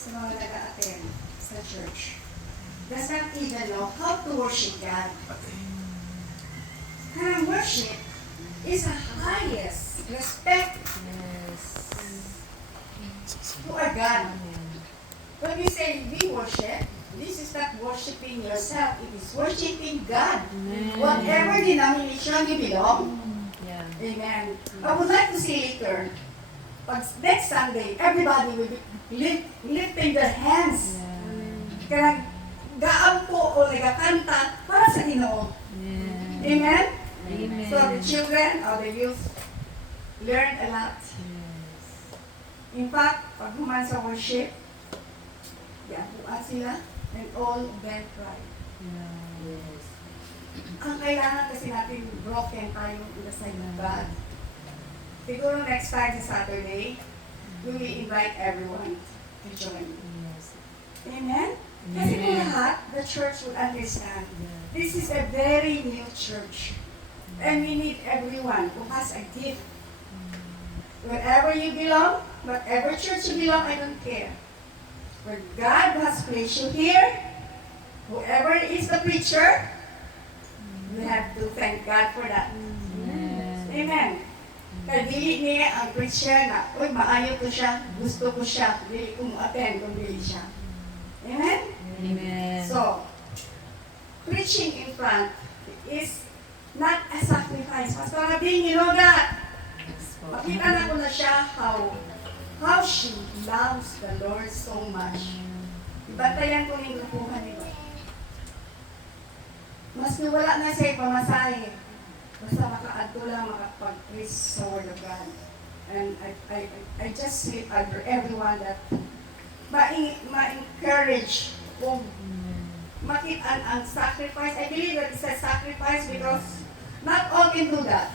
sa mga nag-a-attend sa church does not even know how to worship God. And worship is the highest respect to our God. When we say we worship, this is not worshiping yourself, it is worshiping God. Whatever denomination you belong. Amen. I would like to see later, but next Sunday, everybody will be lifting their hands. Kaya gaampo o nagakanta para sa Ginoo. Amen? Amen. So the children or the youth learn a lot. In fact, pag human sa worship, yapuan sila and all of them cry. Ang kailangan kasi natin broken tayo in the sight of God. Siguro next time sa Saturday, we will invite everyone to join. Amen? Kasi kung lahat, the church will understand. This is a very new church. And we need everyone who has a gift. Wherever you belong, whatever church you belong, I don't care. Where God has placed you here, whoever is the preacher, we have to thank God for that. Amen. Kaya dili niya ang preacher na, uy, maayo ko siya, gusto ko siya, dili ko mo-attend kung dili siya. Amen? Amen. So, preaching in front is not a sacrifice. Pastor Rabin, you know that? Makita na ko na siya how she loves the Lord so much. Ibantayan ko ng grupuhan niyo. Mas wala na siya pamasahe. Basta makaadto lang makapag-preach sa Word of God. And I just say for everyone that ma-encourage kung makita ang sacrifice. I believe that it's a sacrifice because not all can do that.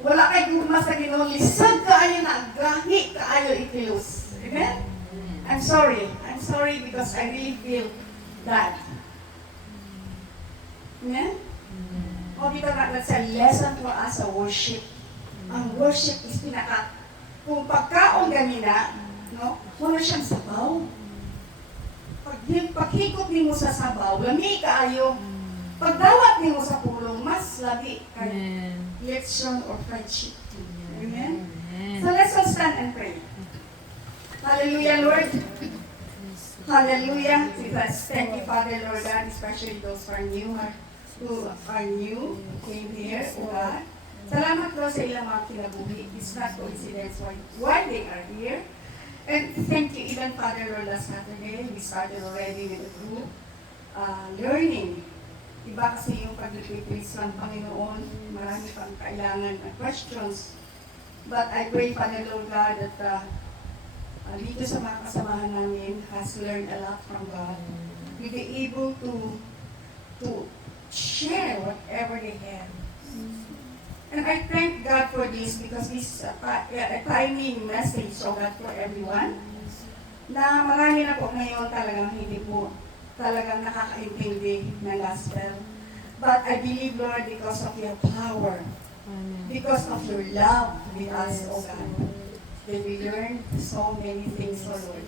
Wala kay guma sa Ginoo, lisod kaayo na gahi kaayo ikilos. Amen? I'm sorry because I really feel that. Amen? O dito nga, that's a lesson for us sa worship. Ang worship is kung pagkaon ganina, no? Wala siyang sabaw. Paghigop mo sa sabaw, lami kaayo. Pagdawat mo sa pulong, mas lami kayo. Leksyon or friendship. Amen? So let's all stand and pray. Hallelujah, Lord. Hallelujah. Thank you, Father, Lord God, especially those who are new, came here, O God. Salamat, Lord, sa ilang mga kinabuhi. It's not coincidence why they are here. And thank you, even Father, Lord, last Saturday, we started already with the group learning. Iba kasi yung pag-replace ng Panginoon, marami pang kailangan na questions. But I pray, Father, Lord God, that dito sa mga kasamahan namin has learned a lot from God. We'll be able to share whatever they have. And I thank God for this because this is a timing message, so God, for everyone. Na marami na po ngayon talagang hindi po talagang nakakaintindi ng gospel. But I believe, Lord, because of your power, because of your love with us, O God, that we learn so many things, O Lord.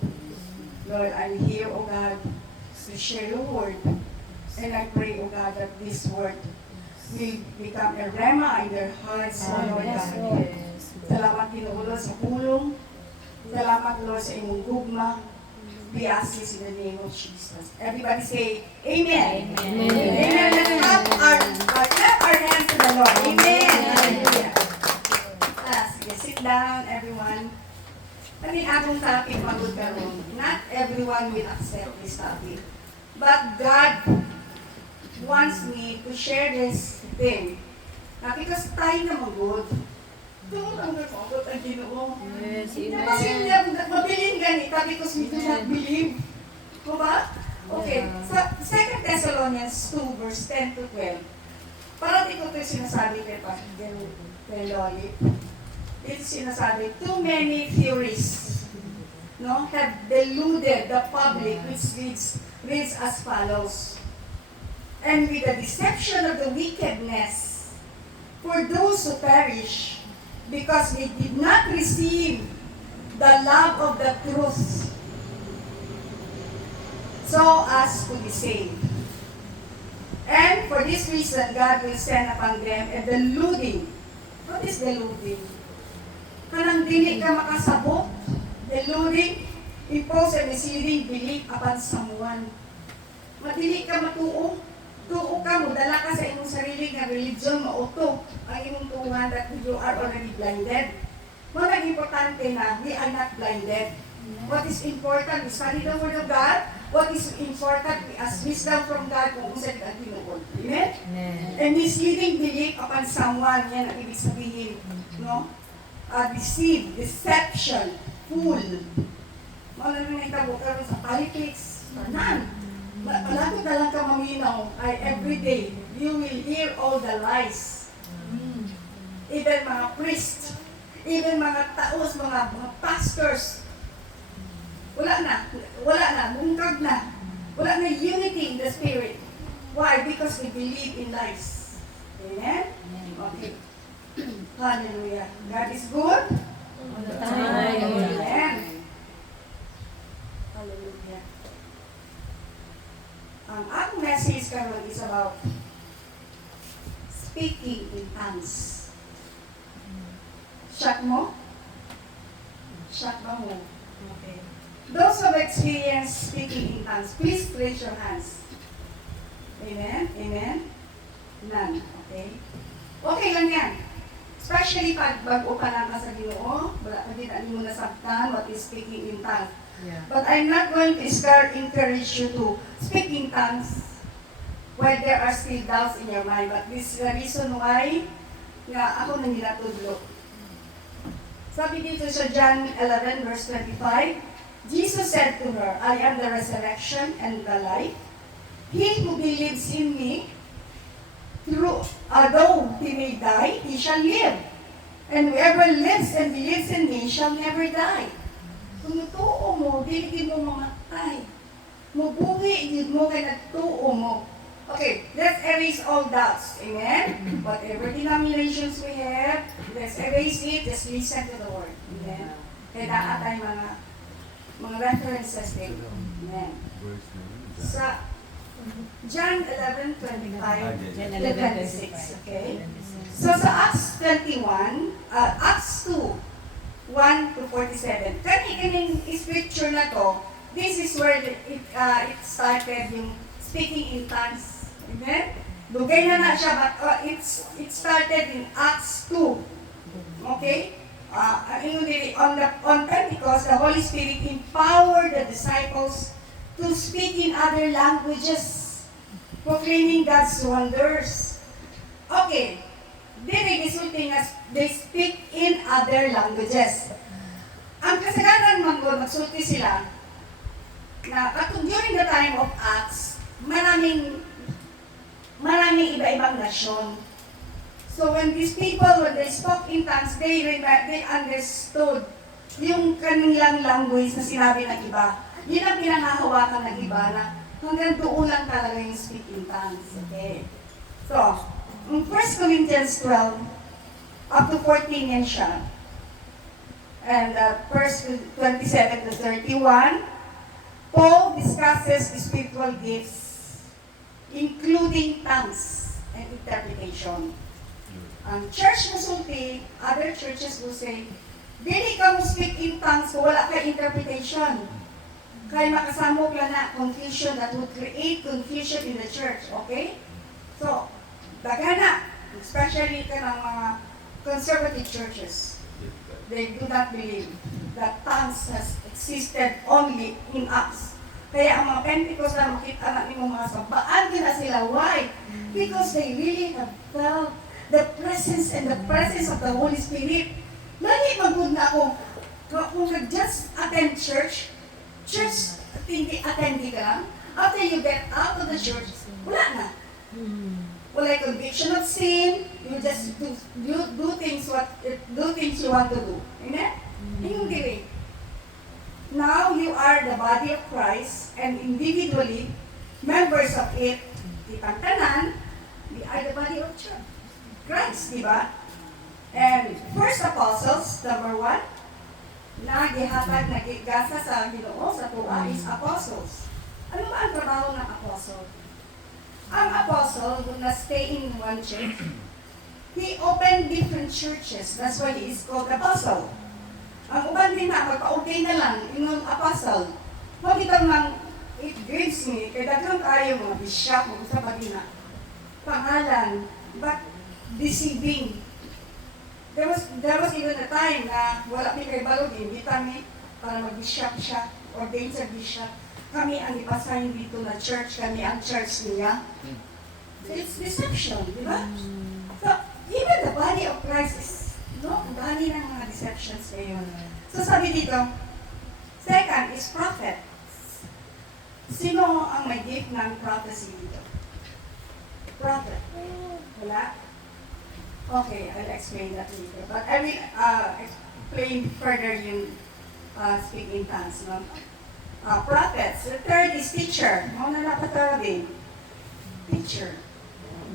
Lord, I'm here, O God, to share your word. And I pray, O God, that this word will become a rema in their hearts, O Lord God. Salamat, Ginoo, sa pulong. Salamat, Lord, sa imong gugma. We ask this in the name of Jesus. Everybody say, Amen. Amen. Amen. Let's clap our hands to the Lord. Amen. Hallelujah. Sige, sit down, everyone. Kami akong topic magkaroon. Not everyone will accept this topic. But God wants me to share this thing. Now, because tayo na magod, doon ang nagpapot ang Ginoo. Yes, Hindi amen. kasi mabilin ganita because we do not believe. Diba? Okay. Sa 2 Thessalonians 2 verse 10 to 12. Parang ito sinasabi kay Loli. Ito sinasabi, too many theories have deluded the public, which reads as follows. And with the deception of the wickedness, for those who perish, because they did not receive the love of the truth, so as to be saved. And for this reason, God will send upon them a deluding. What is deluding? Kanang dili ka makasabot, deluding, impose a misleading belief upon someone. Madili ka matuo, tuo ka mo, dala ka sa imong sarili nga religion, mauto ang imong tuhan that you are already blinded. Mga importante na, we are not blinded. What is important, we study the Word of God. What is important, we ask wisdom from God kung saan ka tinuod. Amen? And misleading belief upon someone, yan ang ibig sabihin. No? Deceive, deception, fool. Mga nang naitabo ka sa politics, tanan. Malapit na lang ka maminaw, every day, you will hear all the lies. Even mga priests, even mga taos, mga pastors, wala na, bungkag na. Wala na unity in the spirit. Why? Because we believe in lies. Amen? Okay. Hallelujah. God is good. All the time. Amen. Hallelujah. Ang aking message karon is about speaking in tongues. Shock mo? Shock ba mo? Okay. Those who have experienced speaking in tongues, please raise your hands. Amen? Amen? None. Okay? Okay lang yan. Especially pag bago pa lang ka sa Ginoo, wala pa din mo nasabtan what is speaking in tongues. Yeah. But I'm not going to encourage you to speak in tongues while there are still doubts in your mind. But this is the reason why nga ako nang ginatudlo. Sabi dito sa John 11 verse 25, Jesus said to her, I am the resurrection and the life. He who believes in me, though he may die, he shall live. And whoever lives and believes in me shall never die. Kung natuo mo, dili mo mamatay. Mubuhi, yun mo kay natuo mo. Okay, let's erase all doubts. Amen? Whatever denominations we have, let's erase it. Just listen to the word. Amen? Kaya naatay mga references din. Amen. Sa John 11:25 to 26. Okay? So sa Acts 21, Acts 2, 1 to 47. Kaning scripture na to, this is where it started yung speaking in tongues. Amen? Dugay na siya, but it started in Acts 2. Okay? On Pentecost, the Holy Spirit empowered the disciples to speak in other languages, proclaiming God's wonders. Okay, dili resulting as they speak in other languages. Ang kasagaran man ko, magsulti sila na during the time of Acts, maraming iba-ibang nasyon. So when these people, when they spoke in tongues, they understood yung kanilang language na sinabi ng iba. Yun ang pinangahawakan ng iba na hanggang doon lang talaga yung speak in tongues. Okay? So, in 1 Corinthians 12, up to 14 yan siya. And verse 27 to 31, Paul discusses the spiritual gifts, including tongues and interpretation. Church musulti, other churches will say, dili ka mo speak in tongues kung wala ka interpretation. Kaya makasamog lang na confusion that would create confusion in the church. Okay? So, dagana, especially ka ng mga conservative churches, they do not believe that tongues has existed only in Acts. Kaya ang mga Pentecost na makita natin yung mga sabaan din na sila. Why? Because they really have felt the presence and the presence of the Holy Spirit. Lagi magod na ako, kung nag-just attend church, attend ka lang, after you get out of the church, wala na. Wala conviction of sin, you just do things you want to do. Amen? Yung dili. Now you are the body of Christ and individually members of it. Kitang tanan, we are the body of church. Christ, di ba? And first apostles, number 1, na gihatag, nagigasa sa Ginoo sa tuwa is apostles. Ano ba ang trabaho ng apostle? Ang apostle would not stay in one church. He opened different churches. That's why he is called apostle. Ang uban din na, magpa-okay na lang, yung apostle. Makita ng, it grieves me, kaya daghang kayo mga bishop, mga sa pagina. Pangalan, but deceiving. There was even a time na wala mi kay balog, imbita mi para mag-bishop siya, ordained sa bishop. Kami ang ipasign dito na church, kami ang church niya. So it's deception, di ba? So, even the body of Christ is, no, ang dami ng mga deceptions ngayon. So sabi dito, second is prophet. Sino ang may gift ng prophecy dito? Prophet. Wala? Okay, I'll explain that later. But I will explain further yung speak in tongues. No? Prophets. The third is teacher. Muna napatawagin. Teacher.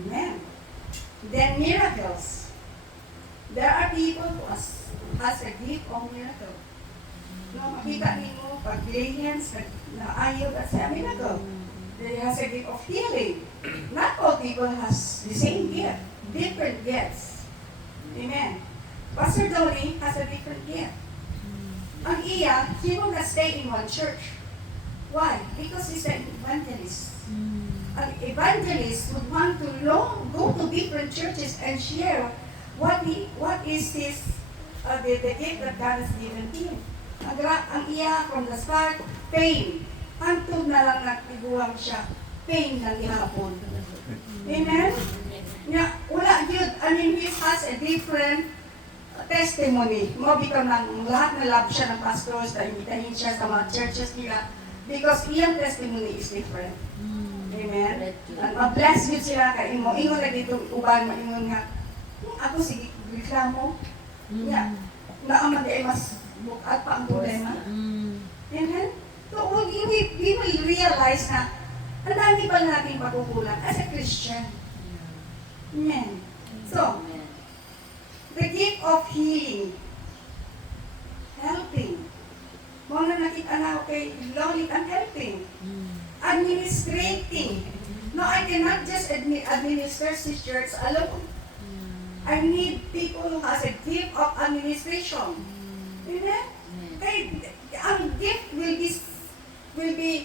Amen. Then miracles. There are people who has a gift of miracle. No, makita niyo pag aliens na ayaw at sa miracle. There has a gift of healing. Not all people has the same gift. Different gifts. Amen. Pastor Tony has a different gift. Ang iya, he will not stay in one church. Why? Because he's an evangelist. An evangelist would want to go to different churches and share what is his the gift that God has given him. Ang iya from the start, pain. Hantod na lang nagtiguang siya. Pain ng ihapon. Amen? Nga, wala yun. I mean, he has a different testimony. Mabitaw ng lahat na love siya ng pastors, na imitahin siya sa mga churches nila. Because iyang testimony is different. Amen? At ma-bless yun sila kay imo. Ingon na dito, uban, maingon nga, ako sige, reklamo. Nga, naaman di ay mas bukat pa ang problema. Amen? So, we will realize na ang dami pa natin pagkukulang as a Christian. Amen. So, the gift of healing, helping. Mga nakita na kay Lolit ang helping. Administrating. No, I cannot just administer this church alone. I need people who has a gift of administration. Amen? Kaya, ang gift will be